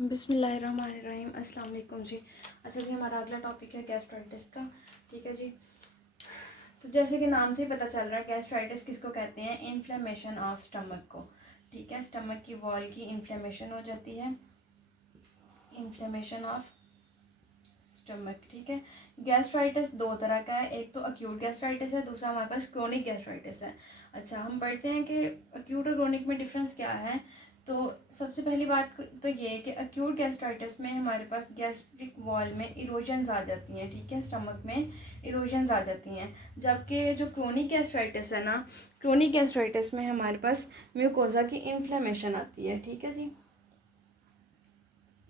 बिस्मिल्लाहिर्रहमानिर्रहीम। अस्सलाम वालेकुम जी। अच्छा जी, हमारा अगला टॉपिक है गैस्ट्राइटिस का। ठीक है जी। तो जैसे कि नाम से ही पता चल रहा है, गैस्ट्राइटिस किसको कहते हैं? इन्फ्लेमेशन ऑफ स्टमक को। ठीक है, स्टमक की वॉल की इन्फ्लेमेशन हो जाती है, इन्फ्लेमेशन ऑफ स्टमक। ठीक है। गैस्ट्राइटिस दो तरह का है, एक तो अक्यूट गैस्ट्राइटिस है, दूसरा हमारे पास क्रोनिक गैस्ट्राइटिस है। अच्छा, हम पढ़ते हैं कि अक्यूट और क्रोनिक में डिफरेंस क्या है। तो सबसे पहली बात तो ये है कि अक्यूट गैस्ट्राइटिस में हमारे पास गैस्ट्रिक वॉल में इरोजन्स आ जाती हैं। ठीक है, स्टमक में इरोजन्स आ जाती हैं। जबकि जो क्रोनिक गैस्ट्राइटिस है ना, क्रोनिक गैस्ट्राइटिस में हमारे पास म्यूकोजा की इन्फ्लेमेशन आती है। ठीक है जी,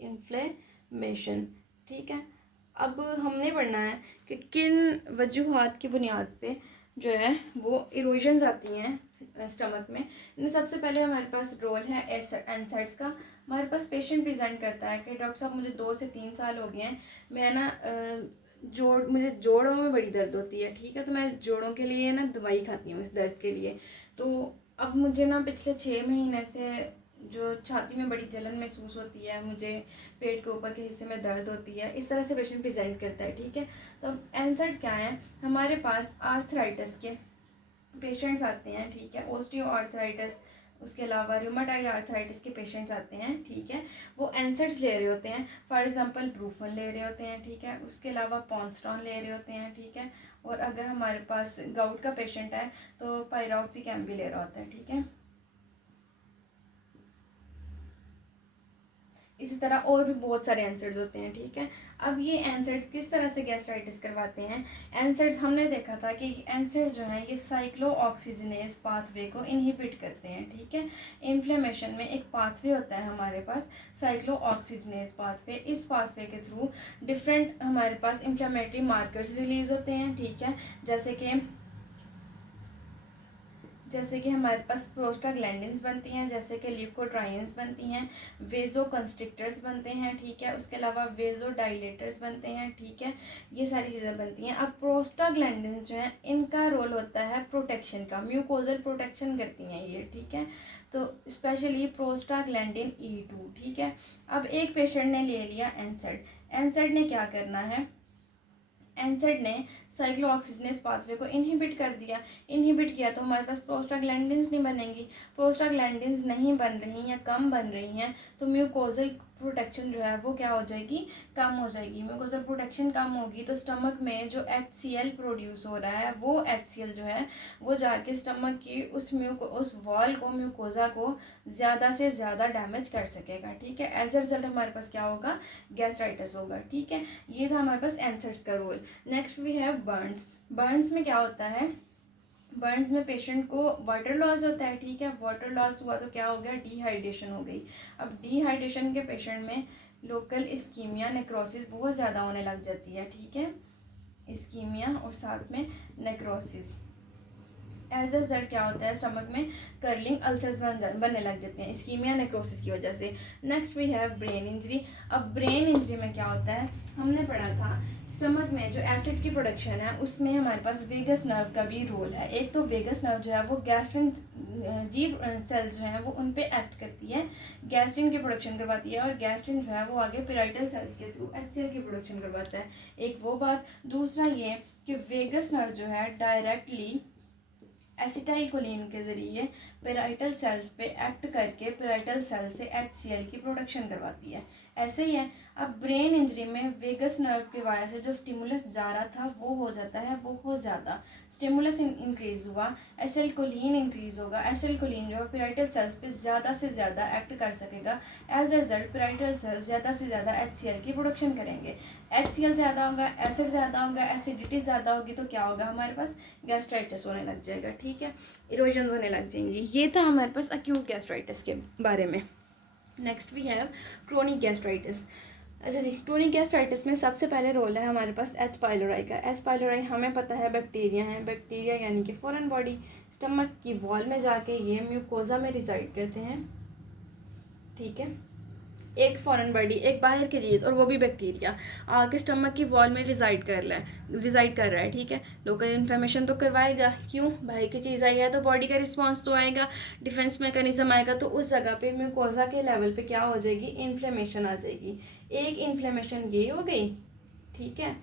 इन्फ्लेमेशन। ठीक है। अब हमने पढ़ना है कि किन वजूहात की बुनियाद पे जो है वो इरोजन्स आती हैं स्टमक में। इनमें सबसे पहले हमारे पास रोल है एनसेड्स का। हमारे पास पेशेंट प्रेजेंट करता है कि डॉक्टर साहब मुझे 2 से 3 साल हो गए हैं, मैं ना मुझे जोड़ों में बड़ी दर्द होती है। ठीक है, तो मैं जोड़ों के लिए ना दवाई खाती हूँ इस दर्द के लिए। तो अब मुझे ना पिछले 6 महीने से जो छाती में बड़ी जलन महसूस होती है, मुझे पेट के ऊपर के हिस्से में दर्द होती है, इस तरह से पेशेंट प्रेजेंट करता है। ठीक है, तो अब एंसर्स क्या हैं? हमारे पास आर्थराइटिस के पेशेंट्स आते हैं। ठीक है, ओस्टियो आर्थराइटिस, उसके अलावा रूमेटॉइड आर्थराइटिस के पेशेंट्स आते हैं। ठीक है, वो एंसर्स ले रहे होते हैं, फॉर एग्जांपल ब्रूफन ले रहे होते हैं। ठीक है, उसके अलावा पॉन्स्टॉन ले रहे होते हैं। ठीक है, और अगर हमारे पास गाउट का पेशेंट है तो पायरोक्सिकैम भी ले रहा होता है। ठीक है, इसी तरह और भी बहुत सारे एंसर्स होते हैं। ठीक है, अब ये एंसर्स किस तरह से गैस्ट्राइटिस करवाते हैं? एंसर्स हमने देखा था कि एंसर्स जो हैं ये साइक्लो ऑक्सीजनेस पाथवे को इनहिबिट करते हैं। ठीक है, इन्फ्लेमेशन में एक पाथवे होता है हमारे पास, साइक्लो ऑक्सीजनेस पाथवे। इस पाथवे के थ्रू डिफरेंट हमारे पास इन्फ्लेमेटरी मार्कर्स रिलीज होते हैं। ठीक है, जैसे कि हमारे पास प्रोस्टाग्लैंडिन्स बनती हैं, जैसे कि ल्यूकोट्राइन्स बनती हैं, वेजो कंस्ट्रिक्टर्स बनते हैं। ठीक है, उसके अलावा वेजो डायलेटर्स बनते हैं। ठीक है, ये सारी चीज़ें बनती हैं। अब प्रोस्टाग्लैंडिन्स जो हैं इनका रोल होता है प्रोटेक्शन का, म्यूकोजल प्रोटेक्शन करती हैं ये। ठीक है, तो स्पेशली प्रोस्टाग्लैंडिन E2। ठीक है, अब एक पेशेंट ने ले लिया एनसेड। एनसेड ने क्या करना है? एनसेड ने साइक्लोऑक्सीजनेस पाथवे को इनहिबिट कर दिया। इनहिबिट किया तो हमारे पास प्रोस्टाग्लैंडिन्स नहीं बनेंगी। प्रोस्टाग्लैंडिन्स नहीं बन रही या कम बन रही हैं तो म्यूकोजल प्रोटेक्शन जो है वो क्या हो जाएगी? कम हो जाएगी। म्यूकोजल प्रोटेक्शन कम होगी तो स्टमक में जो HCl प्रोड्यूस हो रहा है वो HCl जो है वो जाके स्टमक की उस वॉल को, म्यूकोजा को ज़्यादा से ज़्यादा डैमेज कर सकेगा। ठीक है, एज अ रिजल्ट हमारे पास क्या होगा? गैस्ट्राइटिस होगा। ठीक है, ये था हमारे पास एंसर्स का role. Next we have burns. Burns में क्या होता है? बर्न्स में पेशेंट को वाटर लॉस होता है। ठीक है, वाटर लॉस हुआ तो क्या हो गया? डिहाइड्रेशन हो गई। अब डिहाइड्रेशन के पेशेंट में लोकल इस्कीमिया, नेक्रोसिस बहुत ज़्यादा होने लग जाती है। ठीक है, इस्कीमिया और साथ में नेक्रोसिस। एज अ रिजल्ट क्या होता है? स्टमक में कर्लिंग अल्सर्स बनने लग जाते हैं इस्कीमिया नेक्रोसिस की वजह से। Next we have brain injury. अब ब्रेन इंजरी में क्या होता है? हमने पढ़ा था स्टमक में जो एसिड की प्रोडक्शन है उसमें हमारे पास वेगस नर्व का भी रोल है। एक तो वेगस नर्व जो है वो गैस्ट्रिन जी सेल्स जो हैं वो उन पे एक्ट करती है, गैस्ट्रिन की प्रोडक्शन करवाती है, और गैस्ट्रिन जो है वो आगे पेराइटल सेल्स के थ्रू HCl की प्रोडक्शन करवाता है। एक वो बात। दूसरा ये कि वेगस नर्व जो है डायरेक्टली एसिटाइलकोलिन के ज़रिए पेराइटल सेल्स पे एक्ट करके पेराइटल सेल से HCl की प्रोडक्शन करवाती है। ऐसे ही है। अब ब्रेन इंजरी में वेगस नर्व की वजह से जो स्टिमुलस जा रहा था वो हो जाता है बहुत ज़्यादा। स्टिमुलस इंक्रीज हुआ, एसिटाइलकोलिन इंक्रीज होगा। एसिटाइलकोलिन जो है पेराइटल सेल्स पे ज़्यादा से ज़्यादा एक्ट कर सकेगा। As a result parietal cells ज़्यादा से ज़्यादा HCl की प्रोडक्शन करेंगे। HCl ज़्यादा होगा, एसिड ज़्यादा होगा, एसिडिटी ज़्यादा होगी तो क्या होगा? हमारे पास गैस्ट्राइटिस होने लग जाएगा। ठीक है, इरोजन होने लग जाएंगी। ये था हमारे पास अक्यूट गैस्ट्राइटिस के बारे में। Next we have chronic gastritis. अच्छा जी, क्रोनिक गैस्ट्राइटिस में सबसे पहले रोल है हमारे पास H. पाइलोराई का। H. पाइलोराई हमें पता है बैक्टीरिया है। बैक्टीरिया यानी कि फॉरेन बॉडी, स्टमक की वॉल में जाके ये म्यूकोजा में रिसाइड करते हैं। ठीक है, एक फॉरेन बॉडी, एक बाहर की चीज़, और वो भी बैक्टीरिया आके स्टमक की वॉल में रिजाइड कर रहा है, ठीक है। लोकल इन्फ्लेमेशन तो करवाएगा, क्यों, बाहर की चीज़ आई है तो बॉडी का रिस्पॉन्स तो आएगा, डिफेंस मैकेनिज्म आएगा, तो उस जगह पे म्यूकोजा के लेवल पे क्या हो जाएगी, इन्फ्लेमेशन आ जाएगी। एक इन्फ्लेमेशन ये हो गई, ठीक है।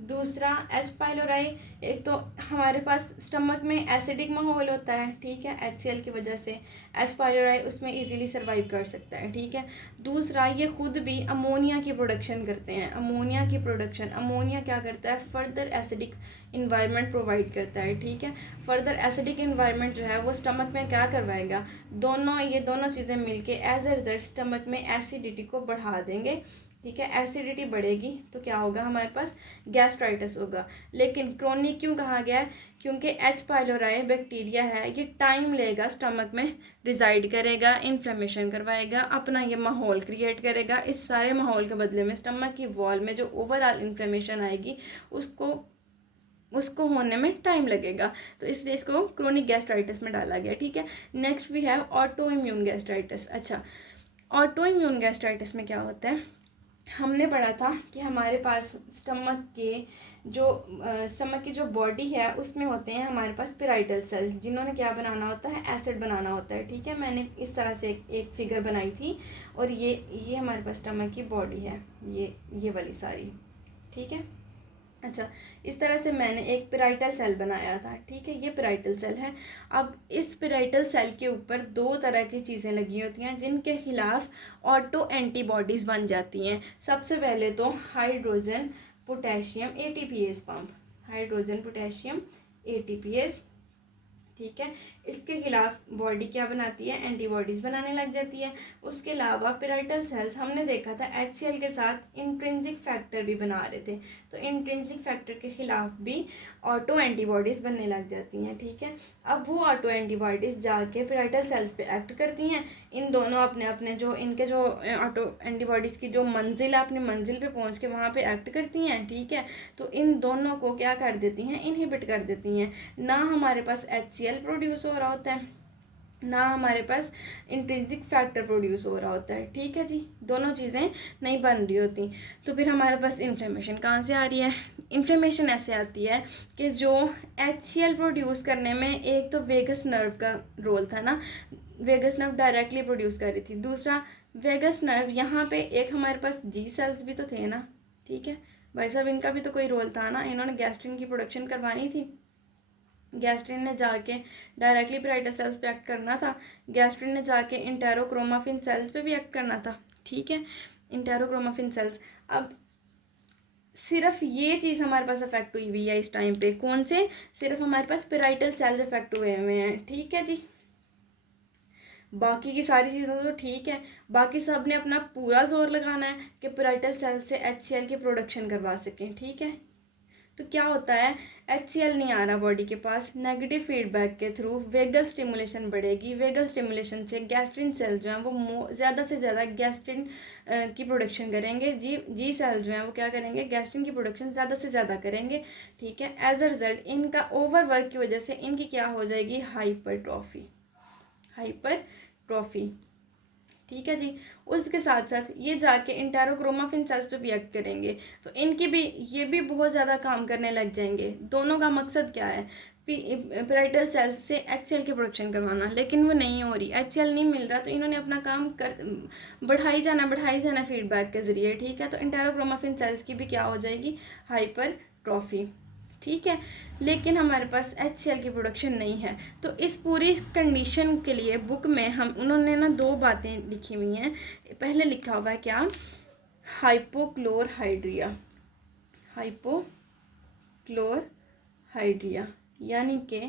दूसरा एच पाइलोराई, एक तो हमारे पास स्टमक में एसिडिक माहौल होता है, ठीक है, HCl की वजह से एच पाइलोराई उसमें इजीली सर्वाइव कर सकता है, ठीक है। दूसरा ये खुद भी अमोनिया की प्रोडक्शन करते हैं, अमोनिया की प्रोडक्शन, अमोनिया क्या करता है, फर्दर एसिडिक इन्वायरमेंट प्रोवाइड करता है, ठीक है। फर्दर एसिडिक इन्वायरमेंट जो है वो स्टमक में क्या करवाएगा, ये दोनों चीज़ें मिलके एज ए रिजल्ट स्टमक में एसिडिटी को बढ़ा देंगे, ठीक है। एसिडिटी बढ़ेगी तो क्या होगा, हमारे पास गैस्ट्राइटिस होगा। लेकिन क्रोनिक क्यों कहा गया है, क्योंकि एच पाइलोराई बैक्टीरिया है, ये टाइम लेगा, स्टमक में रिजाइड करेगा, इन्फ्लेमेशन करवाएगा, अपना ये माहौल क्रिएट करेगा। इस सारे माहौल के बदले में स्टमक की वॉल में जो ओवरऑल इन्फ्लेमेशन आएगी उसको होने में टाइम लगेगा, तो इसलिए इसको क्रोनिक गैस्ट्राइटिस में डाला गया, ठीक है। Next we have auto immune gastritis. अच्छा, ऑटो इम्यून गैस्ट्राइटिस में क्या होता है, हमने पढ़ा था कि हमारे पास स्टमक की जो बॉडी है उसमें होते हैं हमारे पास पेराइटल सेल्स, जिन्होंने क्या बनाना होता है, एसिड बनाना होता है, ठीक है। मैंने इस तरह से एक फिगर बनाई थी, और ये हमारे पास स्टमक की बॉडी है, ये वाली सारी, ठीक है। अच्छा, इस तरह से मैंने एक पेराइटल सेल बनाया था, ठीक है, ये पेराइटल सेल है। अब इस पेराइटल सेल के ऊपर दो तरह की चीज़ें लगी होती हैं जिनके खिलाफ ऑटो एंटीबॉडीज़ बन जाती हैं। सबसे पहले तो hydrogen potassium ATPase pump, hydrogen potassium ATPase, ठीक है। इसके खिलाफ बॉडी क्या बनाती है, एंटीबॉडीज़ बनाने लग जाती है। उसके अलावा पेराइटल सेल्स हमने देखा था HCl के साथ इंट्रिंसिक फैक्टर भी बना रहे थे, तो इंट्रिंसिक फैक्टर के खिलाफ भी ऑटो एंटीबॉडीज़ बनने लग जाती हैं, ठीक है। अब वो ऑटो एंटीबॉडीज़ जाके पेराइटल सेल्स पे एक्ट करती हैं। इन दोनों अपने अपने जो इनके जो ऑटो एंटीबॉडीज़ की जो मंजिल है, अपनी मंजिल पे पहुंच के वहाँ पे एक्ट करती हैं, ठीक है। तो इन दोनों को क्या कर देती हैं, इनहिबिट कर देती हैं। ना हमारे पास HCl प्रोड्यूस हो रहा होता है, ना हमारे पास इंट्रिंसिक फैक्टर प्रोड्यूस हो रहा होता है, ठीक है जी, दोनों चीज़ें नहीं बन रही होती। तो फिर हमारे पास इन्फ्लेमेशन कहाँ से आ रही है, इन्फ्लेमेशन ऐसे आती है कि जो HCl प्रोड्यूस करने में एक तो वेगस नर्व का रोल था ना, वेगस नर्व डायरेक्टली प्रोड्यूस कर रही थी। दूसरा वेगस नर्व, यहाँ पे एक हमारे पास G सेल्स भी तो थे ना, ठीक है भाई साहब, इनका भी तो कोई रोल था ना, इन्होंने गैस्ट्रिन की प्रोडक्शन करवानी थी। गैस्ट्रिन ने जाके डायरेक्टली पेराइटल सेल्स पे एक्ट करना था, गैस्ट्रिन ने जाके इंटेरोक्रोमाफिन सेल्स पे भी एक्ट करना था, ठीक है, इंटेरोक्रोमाफिन सेल्स। अब सिर्फ ये चीज़ हमारे पास अफेक्ट हुई है इस टाइम पे, कौन से, सिर्फ हमारे पास पेराइटल सेल्स अफेक्ट हुए हैं, ठीक है जी। बाकी की सारी चीज़ें तो ठीक है, बाकी सब ने अपना पूरा जोर लगाना है कि पेराइटल सेल से HCl की प्रोडक्शन करवा सकें, ठीक है। तो क्या होता है, HCl नहीं आ रहा बॉडी के पास, नेगेटिव फीडबैक के थ्रू वेगल स्टिमुलेशन बढ़ेगी, वेगल स्टिमुलेशन से गैस्ट्रिन सेल्स जो हैं वो ज़्यादा से ज़्यादा गैस्ट्रिन की प्रोडक्शन करेंगे, जी सेल्स जो हैं वो क्या करेंगे, गैस्ट्रिन की प्रोडक्शन ज़्यादा से ज़्यादा करेंगे, ठीक है। एज अ रिजल्ट इनका ओवरवर्क की वजह से इनकी क्या हो जाएगी, हाइपरट्रॉफी, ठीक है जी। उसके साथ साथ ये जाके इंटेरोक्रोमाफिन सेल्स पे भी एक्ट करेंगे, तो ये भी बहुत ज़्यादा काम करने लग जाएंगे। दोनों का मकसद क्या है, पेराइटल सेल्स से HCl की प्रोडक्शन करवाना, लेकिन वो नहीं हो रही, HCl नहीं मिल रहा, तो इन्होंने अपना काम बढ़ाई जाना फीडबैक के ज़रिए, ठीक है। तो इंटेरोक्रोमाफिन सेल्स की भी क्या हो जाएगी, हाइपरट्रॉफी, ठीक है। लेकिन हमारे पास HCl की प्रोडक्शन नहीं है, तो इस पूरी कंडीशन के लिए बुक में उन्होंने ना दो बातें लिखी हुई हैं। पहले लिखा हुआ है क्या, हाइपोक्लोरहाइड्रिया, यानी कि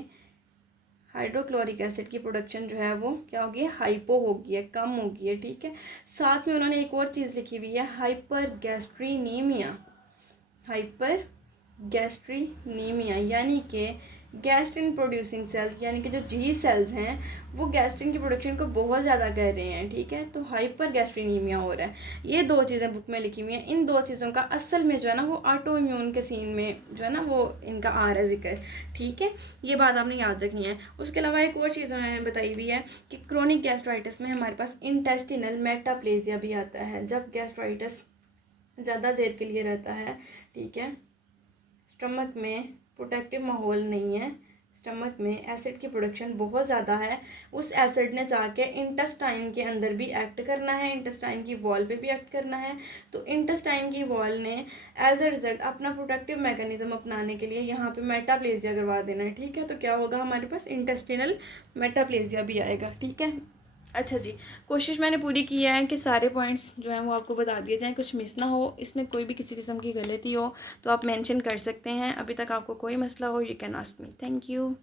हाइड्रोक्लोरिक एसिड की प्रोडक्शन जो है वो क्या होगी, हाइपो होगी है, कम होगी है, ठीक है। साथ में उन्होंने एक और चीज़ लिखी हुई है, हाइपर गैस्ट्रीनीमिया, यानी कि गैस्ट्रिन प्रोड्यूसिंग सेल्स यानी कि जो जी सेल्स हैं वो गैस्ट्रिन की प्रोडक्शन को बहुत ज़्यादा कर रहे हैं, ठीक है। तो हाइपर गैस्ट्रिनीमिया हो रहा है। ये दो चीज़ें बुक में लिखी हुई हैं। इन दो चीज़ों का असल में जो है ना वो ऑटो इम्यून के सीन में जो है ना वो इनका आ रहा है जिक्र, ठीक है। ये बात आपने याद रखनी है। उसके अलावा एक और चीज़ मैंने बताई हुई है कि क्रोनिक गैस्ट्राइटिस में हमारे पास इंटेस्टिनल मेटाप्लेजिया भी आता है। जब गैस्ट्राइटिस ज़्यादा देर के लिए रहता है, ठीक है, स्टमक में प्रोटेक्टिव माहौल नहीं है, स्टमक में एसिड की प्रोडक्शन बहुत ज़्यादा है, उस एसिड ने जाके इंटेस्टाइन के अंदर भी एक्ट करना है, इंटेस्टाइन की वॉल पे भी एक्ट करना है। तो इंटेस्टाइन की वॉल ने एज अ रिजल्ट अपना प्रोटेक्टिव मैकेनिज्म अपनाने के लिए यहाँ पे मेटाप्लेजिया करवा देना है, ठीक है। तो क्या होगा, हमारे पास इंटेस्टिनल मेटाप्लेजिया भी आएगा, ठीक है। अच्छा जी, कोशिश मैंने पूरी की है कि सारे पॉइंट्स जो हैं वो आपको बता दिए जाएँ, कुछ मिस ना हो, इसमें कोई भी किसी किस्म की गलती हो तो आप मेंशन कर सकते हैं। अभी तक आपको कोई मसला हो, you can ask me. Thank you.